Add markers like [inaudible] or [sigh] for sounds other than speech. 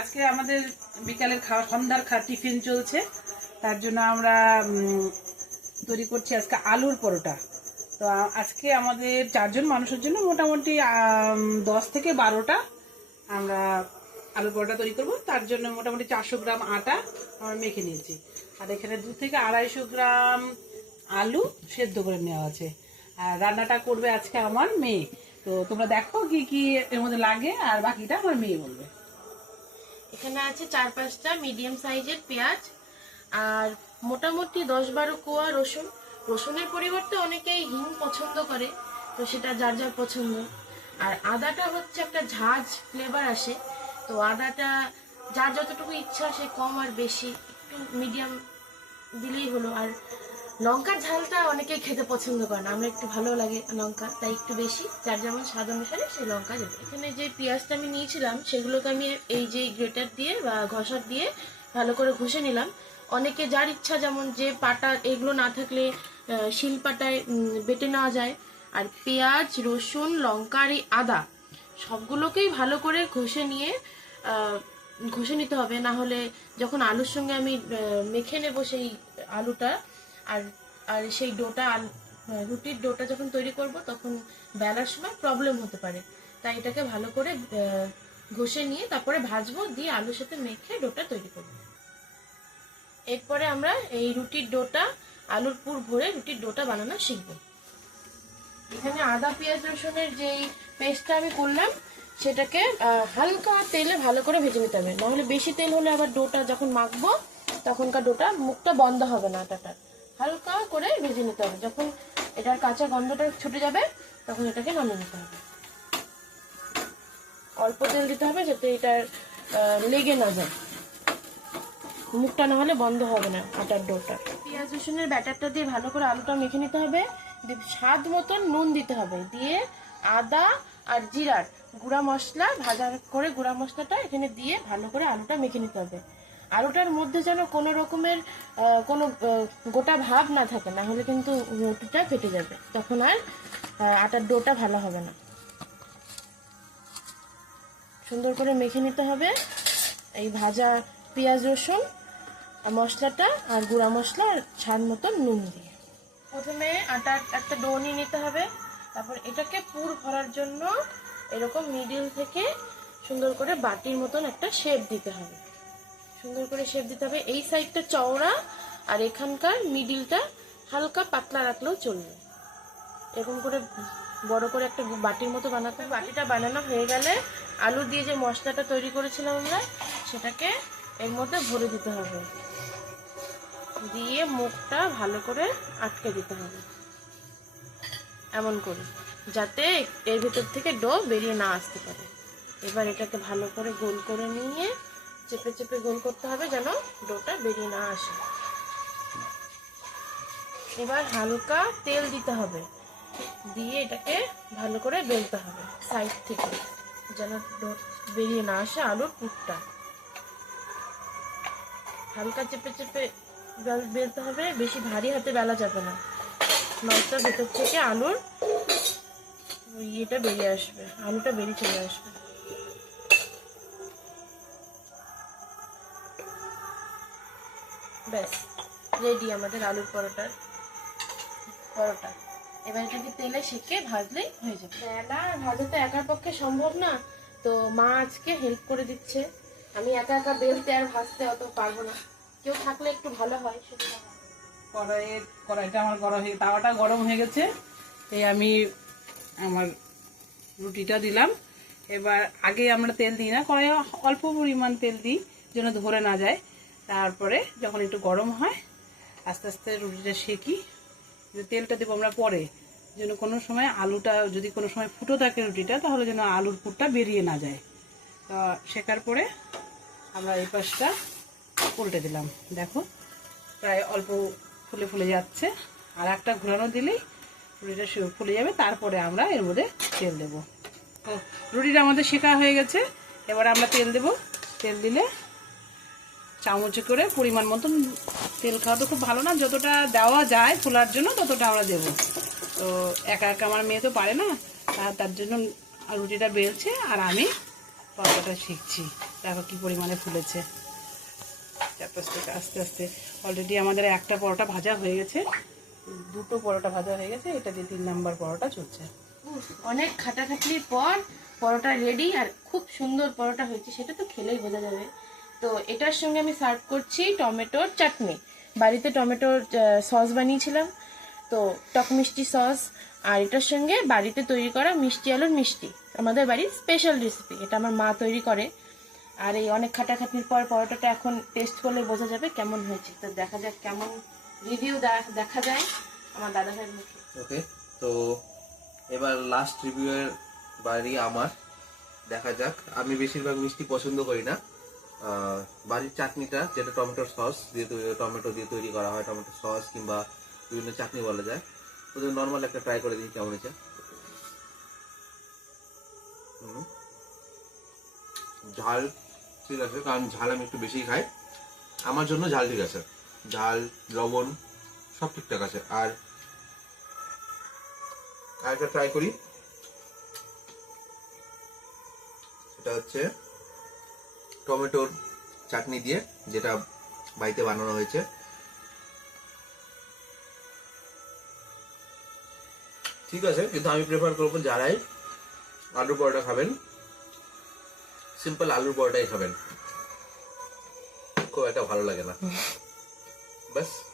আজকে আমাদের বিকালের খাওয়া, সন্ধ্যার খাওয়া টিফিন চলছে। তার জন্য আমরা তৈরি করছি আজকে আলুর পরোটা। তো আজকে আমাদের চারজন মানুষের জন্য মোটামুটি দশ থেকে বারোটা আমরা আলুর পরোটা তৈরি করব। তার জন্য মোটামুটি চারশো গ্রাম আটা আমরা মেখে নিয়েছি। আর এখানে দু থেকে আড়াইশো গ্রাম আলু সেদ্ধ করে নেওয়া আছে। আর রান্নাটা করবে আজকে আমার মেয়ে। তো তোমরা দেখো কি কি এর মধ্যে লাগে, আর বাকিটা আমার মেয়ে বলবে। এখানে আছে চার পাঁচটা মিডিয়াম সাইজের পেঁয়াজ আর মোটামুটি দশ বারো কোয়া রসুন। রসুনের পরিবর্তে অনেকেই হিং পছন্দ করে, তো সেটা যার যার পছন্দ। আর আদাটা হচ্ছে একটা ঝাঁঝ ফ্লেভার আসে, তো আদাটা যার যতটুকু ইচ্ছা সে কম আর বেশি, একটু মিডিয়াম দিলেই হলো। আর লঙ্কার ঝালটা অনেকেই খেতে পছন্দ করে না। আমরা একটু ভালো লাগে লঙ্কা, তাই একটু বেশি। যার যেমন স্বাদ অনুসারে সেই লঙ্কা দেবে। এখানে যে পেঁয়াজটা আমি নিয়েছিলাম, সেগুলোকে আমি এই যে গ্রেটার দিয়ে বা ঘষার দিয়ে ভালো করে ঘষে নিলাম। অনেকে যার ইচ্ছা যেমন যে পাটা, এগুলো না থাকলে শিল পাটায় বেটে নেওয়া যায়। আর পেঁয়াজ, রসুন, লঙ্কা আর এই আদা, সবগুলোকেই ভালো করে ঘষে নিয়ে ঘষে নিতে হবে। না হলে যখন আলুর সঙ্গে আমি মেখে নেব সেই আলুটা আর আর সেই ডোটা রুটির ডোটা যখন তৈরি করব, তখন বেলার সময় প্রবলেম হতে পারে। তাই এটাকে ভালো করে ঘষে নিয়ে তারপরে ভাজবো, দিয়ে আলুর সাথে মেখে ডোটা তৈরি করব। এরপরে আমরা এই রুটির ডোটা, আলুর পুর ভরে রুটির ডোটা বানানো শিখব। এখানে আদা, পেঁয়াজ, রসুনের যেই পেস্টটা আমি করলাম, সেটাকে হালকা তেলে ভালো করে ভেজে নিতে হবে। নাহলে বেশি তেল হলে আবার ডোটা যখন মাখবো, তখনকার ডোটা মুখটা বন্ধ হবে না আটাটার। হালকা করে ভেজে নিতে হবে। যখন এটার কাঁচা গন্ধটা ছুটে যাবে, তখন এটাকে নামিয়ে নিতে হবে। অল্প তেল দিতে হবে যাতে এটার লেগে না যায়। মুখটা না হলে বন্ধ হবে না আটার ডোটা। পেঁয়াজ রসুনের ব্যাটারটা দিয়ে ভালো করে আলুটা মেখে নিতে হবে। স্বাদ মতন নুন দিতে হবে। দিয়ে আদা আর জিরার গুঁড়া মশলা ভাজা করে গুঁড়া মশলাটা এখানে দিয়ে ভালো করে আলুটা মেখে নিতে হবে। আলুটার মধ্যে যেন কোনো রকমের কোনো গোটা ভাব না থাকে, না হলে কিন্তু রুটিটা ফেটে যাবে। তখন আর আটার ডোটা ভালো হবে না। সুন্দর করে মেখে নিতে হবে। এই ভাজা পেঁয়াজ রসুন, মশলাটা আর গুঁড়া মশলা আর স্বাদ মতন নুন দিয়ে। প্রথমে আটার একটা ডো নিয়ে নিতে হবে। তারপর এটাকে পুর ভরার জন্য এরকম মিডিল থেকে সুন্দর করে বাটির মতন একটা শেপ দিতে হবে। সুন্দর করে শেপ দিতে হবে। এই সাইডটা চওড়া আর এখানকার মিডিলটা হালকা পাতলা রাখলেও চলবে। এরকম করে বড় করে একটা বাটির মতো বানাতে বাটিটা বানানো হয়ে গেলে আলু দিয়ে যে মশলাটা তৈরি করেছিলাম আমরা, সেটাকে এর মধ্যে ভরে দিতে হবে। দিয়ে মুখটা ভালো করে আটকে দিতে হবে। এমন করে, যাতে এর ভিতর থেকে ডো বেরিয়ে না আসতে পারে। এবার এটাকে ভালো করে গোল করে নিয়ে চেপে চেপে গোল করতে হবে যেন ডোটা বেরিয়ে না আসে। এবার হালকা তেল দিতে হবে। দিয়ে এটাকে ভালো করে বেলতে হবে সাইড থেকে, যেন বেরিয়ে না আসে আলুর পুরটা। হালকা চেপে চেপে বেল- বেলতে হবে, বেশি ভারী হাতে বেলা যাবে না। নয়তো ভেতর থেকে আলুর ইয়েটা বেরিয়ে আসবে, আলুটা বেরিয়ে চলে আসবে। ব্যাস রেডি আমাদের আলুর পরোটার পরোটা। এবার এটাকে তেলে সেকে ভাজলেই হয়ে যাবে। বেলা ভাজা তো একার পক্ষে সম্ভব না। তো মা আজকে হেল্প করে দিচ্ছে। আমি একা একা বেলতে আর ভাজতে অত পারব না। কেউ থাকলে একটু ভালো হয় সুবিধা হয়। কড়াইয়ের কড়াইটা আমার গরম হয়ে তাওয়াটা গরম হয়ে গেছে। এই আমি আমার রুটিটা দিলাম। এবার আগে আমরা তেল দিই না কড়াইয়ে অল্প পরিমাণ তেল দিই যেন ধরে না যায়। তারপরে যখন একটু গরম হয়, আস্তে আস্তে রুটিটা যে তেলটা দেবো আমরা পরে। যেন কোনো সময় আলুটা, যদি কোনো সময় ফুটো থাকে রুটিটা, তাহলে যেন আলুর পুরটা বেরিয়ে না যায়। তো শেখার পরে আমরা এই পাশটা উল্টে দিলাম। দেখো, প্রায় অল্প ফুলে ফুলে যাচ্ছে। আর একটা ঘোরানো দিলেই রুটিটা ফুলে যাবে। তারপরে আমরা এর মধ্যে তেল দেব। তো রুটিটা আমাদের শেখা হয়ে গেছে। এবার আমরা তেল দেব। তেল দিলে চামচে করে পরিমাণ মতন তেল খাওয়া তো খুব ভালো না, যতটা দেওয়া যায় ফোলার জন্য ততটা আমরা দেব। তো একা একা আমার মেয়ে তো পারে না তার জন্য রুটিটা বেলছে আর আমি পরোটাটা শিখছি দেখো কি পরিমাণে ফুলেছে। আস্তে আস্তে অলরেডি আমাদের একটা পরোটা ভাজা হয়ে গেছে। দুটো পরোটা ভাজা হয়ে গেছে, এটা দিয়ে তিন নাম্বার পরোটা চলছে। অনেক খাটাখাটনির পর পরোটা রেডি আর খুব সুন্দর পরোটা হয়েছে, সেটা তো খেলেই বোঝা যাবে। তো এটার সঙ্গে আমি সার্ভ করছি টমেটোর চাটনি। বাড়িতে টমেটোর সস বানিয়েছিলাম। তো টক মিষ্টি সস আর এটার সঙ্গে বাড়িতে তৈরি করা মিষ্টি আলুর মিষ্টি। আমাদের বাড়ির স্পেশাল রেসিপি এটা আমার মা তৈরি করে। আর এই অনেক খাটাখাটনির পর পরোটাটা এখন টেস্ট করলে বোঝা যাবে কেমন হয়েছে। তো দেখা যাক কেমন রিভিউ দেখা যায়। আমার দাদা মুখে ওকে, তো এবার লাস্ট রিভিউয়ের বাড়ি আমার। দেখা যাক, আমি বেশিরভাগ মিষ্টি পছন্দ করি না। বাড়ির চাটনিটা যেটা টমেটোর সস দিয়ে টমেটো দিয়ে তৈরি করা হয়, টমেটো সস কিংবা বিভিন্ন চাটনি বলা যায়। ওদের নর্মাল একটা ট্রাই করে দিই কেমন হয়েছে। ঝাল ঠিক আছে, কারণ ঝাল আমি একটু বেশি খাই। আমার জন্য ঝাল ঠিক আছে। ঝাল, লবণ সব ঠিকঠাক আছে। আর আরেকটা ট্রাই করি। সেটা হচ্ছে টমেটোর চাটনি দিয়ে যেটা বাড়িতে বানানো হয়েছে। ঠিক আছে কিন্তু আমি প্রেফার করব যারাই আলুর পরোটা খাবেন। সিম্পল আলুর পরোটাই খাবেন। খুব একটা ভালো লাগে না। [laughs] ব্যাস।